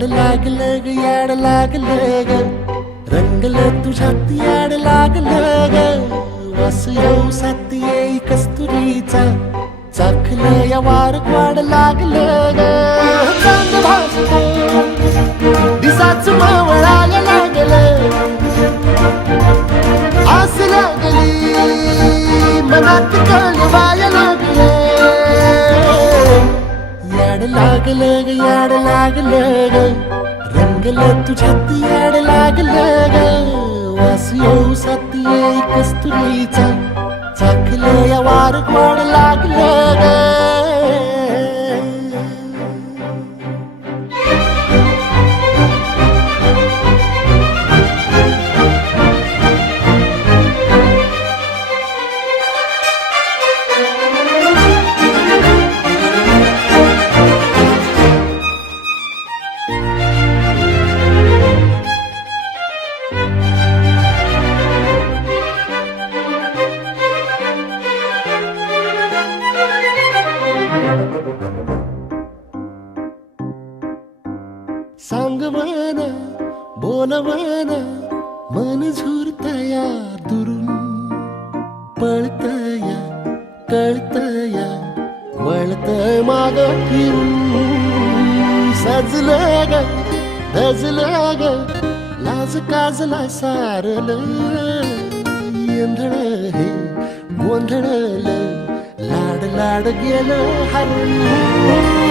याड लागलं ग याड लागलं ग रंगलं तुझ्यात याड लागलं ग वास येऊ साथ येई कस्तुरीचा चाखलं या वार वाड लागलं ग चांद भासलं दिसाच मावळायला लागलं आस लागली मनात कळवायला लागलं याड लागलं ग याड लागलं ग रंगलं तुझ्यात याड लागलं ग वास येऊ साथ येई कस्तुरीचा चाखलं या वार वाड लागलं ग सांगवान बोलवान मन झुरतया दुरून पळतया कळतया वळतय माग फिरून सजलं ग धजलं ग लाज काजला सारलं येंधळ हे गोंधळलं लाड लाड गेलं हरून